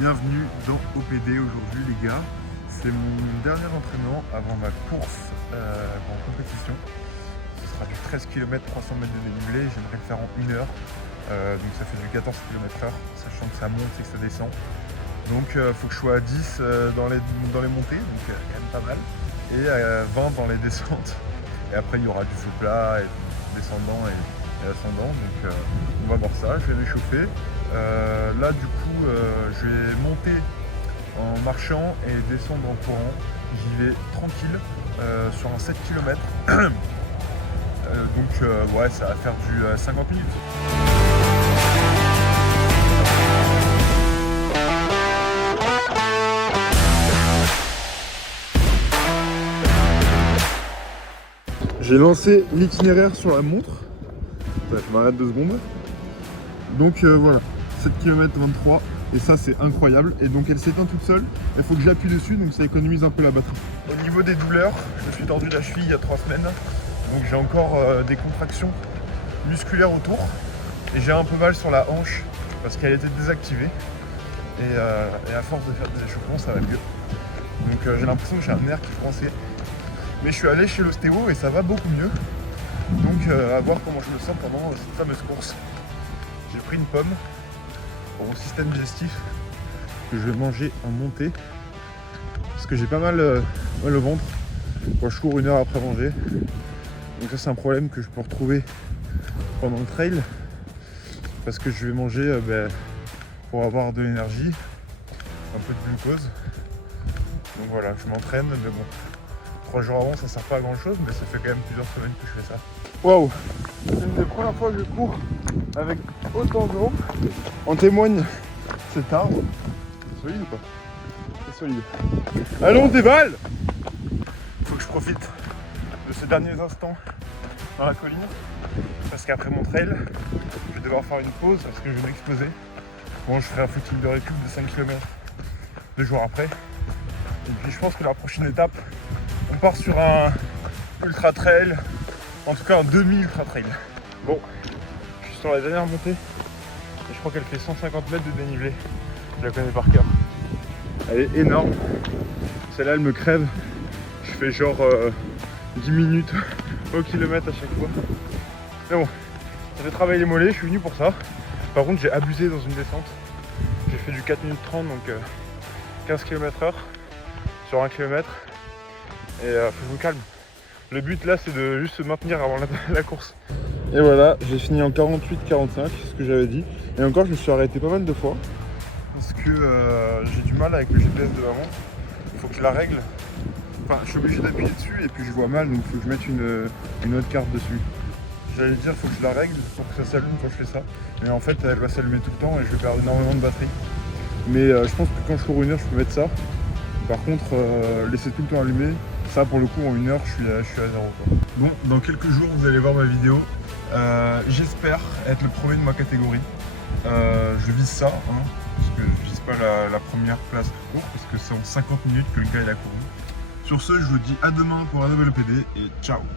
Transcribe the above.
Bienvenue dans OPD aujourd'hui les gars. C'est mon dernier entraînement avant ma course en compétition. Ce sera du 13 km 300 mètres de dénivelé, j'aimerais le faire en 1 heure. Donc ça fait du 14 km/h, sachant que ça monte et que ça descend. Donc faut que je sois à 10 dans les montées, donc quand même pas mal. Et à 20 dans les descentes. Et après il y aura du feu plat, et descendant et ascendant. Donc on va voir ça, je vais m'échauffer. Là du coup je vais monter en marchant et descendre en courant. J'y vais tranquille sur un 7 km. Donc ouais, ça va faire du 50 minutes. J'ai lancé l'itinéraire sur la montre. Ouais, je m'arrête 2 secondes. Donc voilà, 7 km 23 et ça c'est incroyable. Et donc elle s'éteint toute seule, il faut que j'appuie dessus, donc ça économise un peu la batterie. Au niveau des douleurs, je me suis tordu la cheville il y a 3 semaines. Donc j'ai encore des contractions musculaires autour. Et j'ai un peu mal sur la hanche parce qu'elle était désactivée. Et à force de faire des échauffements, ça va mieux. Donc j'ai l'impression que j'ai un nerf qui est coincé. Mais je suis allé chez l'ostéo et ça va beaucoup mieux. Donc à voir comment je me sens pendant cette fameuse course. J'ai pris une pomme pour mon système digestif que je vais manger en montée. Parce que j'ai pas mal au ventre quand je cours 1 heure après manger. Donc ça c'est un problème que je peux retrouver pendant le trail. Parce que je vais manger pour avoir de l'énergie, un peu de glucose. Donc voilà, je m'entraîne, mais bon. 3 jours avant, ça sert pas à grand chose, mais ça fait quand même plusieurs semaines que je fais ça. Waouh! C'est une des premières fois que je cours avec autant d'eau. En témoigne cet arbre. C'est solide ou pas? C'est solide. Allons, on dévale! Faut que je profite de ces derniers instants dans la colline. Parce qu'après mon trail, je vais devoir faire une pause parce que je vais m'exposer. Bon, je ferai un footing de récup de 5 km 2 jours après. Et puis je pense que la prochaine étape, on part sur un ultra trail, en tout cas un demi-ultra trail. Bon, je suis sur la dernière montée et je crois qu'elle fait 150 mètres de dénivelé. Je la connais par cœur. Elle est énorme. Celle-là, elle me crève. Je fais genre 10 minutes au kilomètre à chaque fois. Mais bon, ça fait travailler les mollets, je suis venu pour ça. Par contre, j'ai abusé dans une descente. J'ai fait du 4 minutes 30, donc 15 km/h sur 1 km. Et faut que je me calme. Le but là c'est de juste se maintenir avant la course. Et voilà, j'ai fini en 48-45, c'est ce que j'avais dit. Et encore je me suis arrêté pas mal de fois. Parce que j'ai du mal avec le GPS de la montre. Il faut que je la règle. Enfin je suis obligé d'appuyer dessus et puis je vois mal, donc il faut que je mette une autre carte dessus. J'allais dire il faut que je la règle pour que ça s'allume quand je fais ça. Mais en fait elle va s'allumer tout le temps et je vais perdre énormément de batterie. Mais je pense que quand je cours 1 heure je peux mettre ça. Par contre laisser tout le temps allumé. Ça pour le coup en 1 heure je suis à 0 quoi. Bon, dans quelques jours vous allez voir ma vidéo. J'espère être le premier de ma catégorie. Je vise ça, hein, parce que je vise pas la première place tout court, parce que c'est en 50 minutes que le gars il a couru. Sur ce, je vous dis à demain pour un nouvel OPD et ciao.